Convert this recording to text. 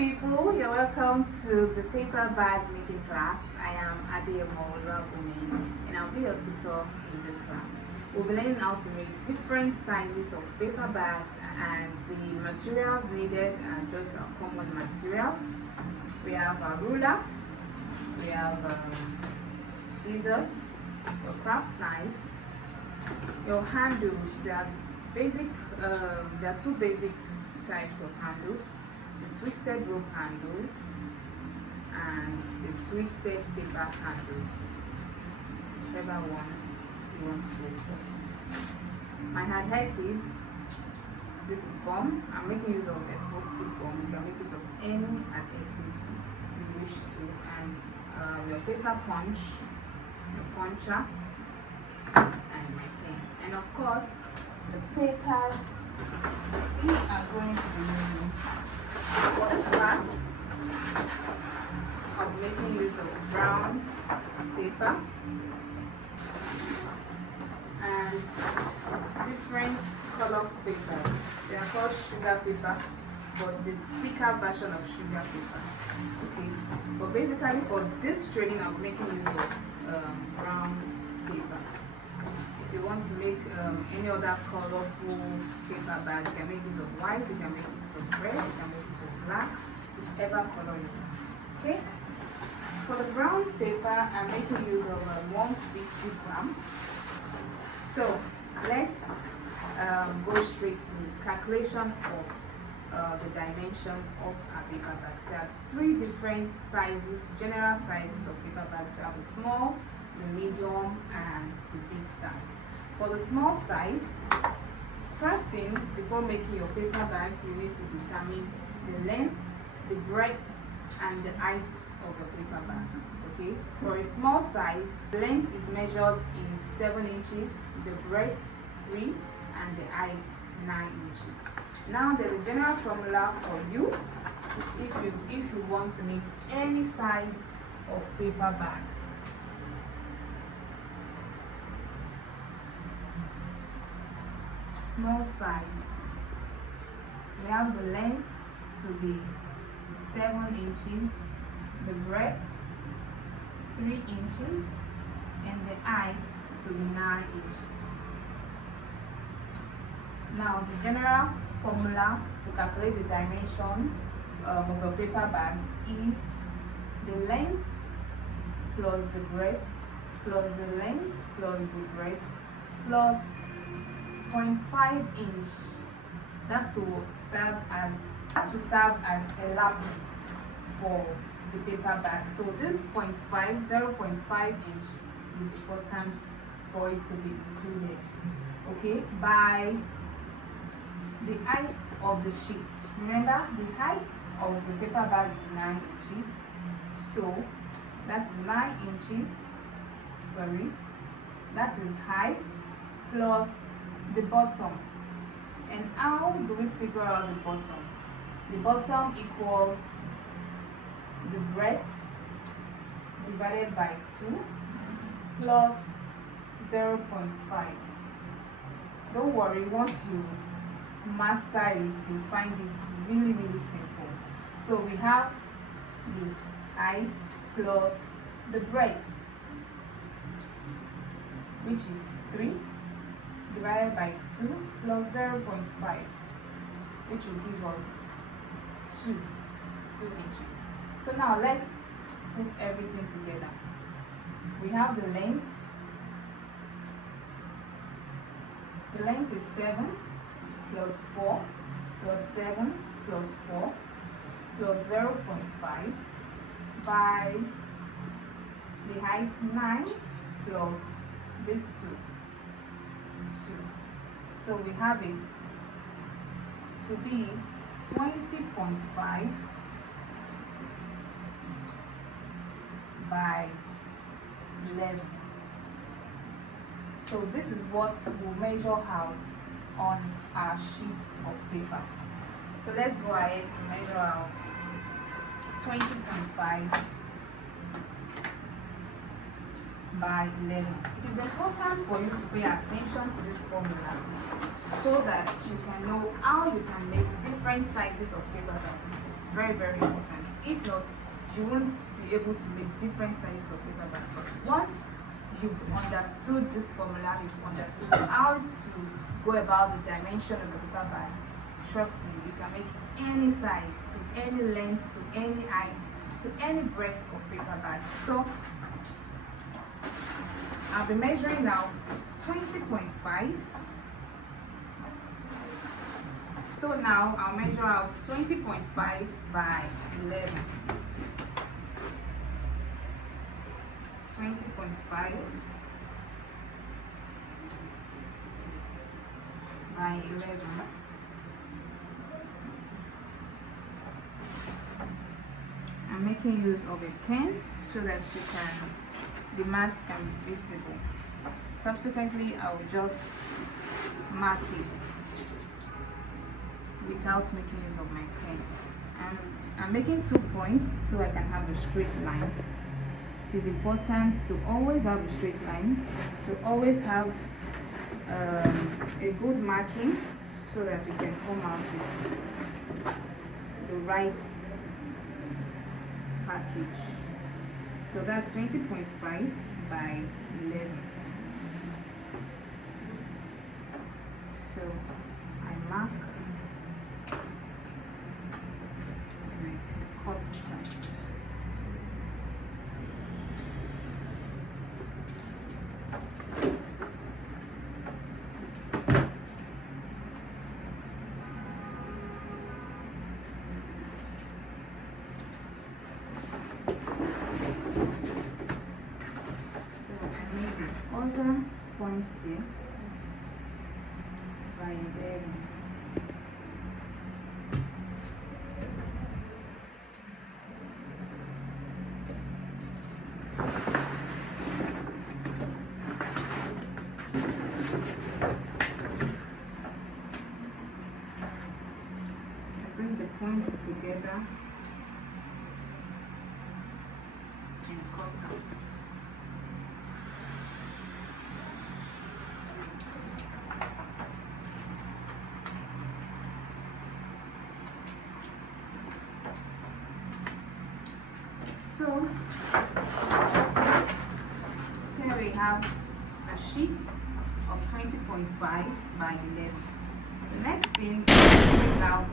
people, you're welcome to the paper bag making class. I am Ademola Umi and I'll be your tutor in this class. We'll be learning how to make different sizes of paper bags, and the materials needed are just our common materials. We have a ruler, we have scissors, your craft knife, your handles. There are two basic types of handles: the twisted rope handles and the twisted paper handles, whichever one you want to go for. My adhesive, this is gum. I'm making use of a post-it gum. You can make use of any adhesive you wish to, and your paper punch, your puncher, and my pen, and of course the papers we are going to be using for this class. I'm making use of brown paper and different color papers. They are called sugar paper, but the thicker version of sugar paper. Okay, but basically for this training I'm making use of brown paper. If you want to make any other colorful paper bag, you can make use of white, you can make use of red, you can make use of black, whichever color you want. Okay, for the brown paper I'm making use of 150 gram. So let's go straight to calculation of the dimension of our paper bags. There are three different sizes, general sizes of paper bags. We have the small, the medium, and the big size. For the small size, first thing before making your paper bag, you need to determine the length, the breadth, and the height of the paper bag. Okay, for a small size, the length is measured in 7 inches, the breadth 3, and the height 9 inches. Now there's a general formula for you if you want to make any size of paper bag. Small size, we have the length to be 7 inches, the breadth 3 inches, and the height to be 9 inches. Now the general formula to calculate the dimension of a paper bag is the length plus the breadth plus the length plus the breadth plus 0.5 inch. That will serve as a lap for the paper bag. So this 0.5 inch is important for it to be included. Okay, by the height of the sheet. Remember, the height of the paper bag is 9 inches. So that is 9 inches. Sorry, that is height plus the bottom. And how do we figure out the bottom? The bottom equals the breadth divided by 2 plus 0.5. Don't worry, once you master it, you find this really simple. So we have the height plus the breadth, which is 3 divided by 2 plus 0.5, which will give us 2 inches. So now let's put everything together. We have the length. The length is 7 plus 4 plus 7 plus 4 plus 0.5 by the height 9 plus this 2. So we have it to be 20.5 by 11. So this is what we'll measure out on our sheets of paper. So let's go ahead to measure out 20.5 by 11. It is important for you to pay attention to this formula so that you can know how you can make different sizes of paper bags. It is very, very important. If not, you won't be able to make different sizes of paper bag. Once you've understood this formula, you've understood how to go about the dimension of the paper bag, trust me, you can make any size, to any length, to any height, to any breadth of paper bag. So I'll be measuring out 20.5. So now I'll measure out 20.5 by 11. 20.5 by 11. I'm making use of a pen so that the mask can be visible. Subsequently, I will just mark it without making use of my pen. I'm making 2 points so I can have a straight line. It is important to always have a straight line, to always have a good marking so that you can come out with the right package. So that's 20.5 by 11. So I mark and I cut it out. Other points here by 11. I bring the points together and cut out. So here we have a sheet of 20.5 by 11. The next thing is to bring out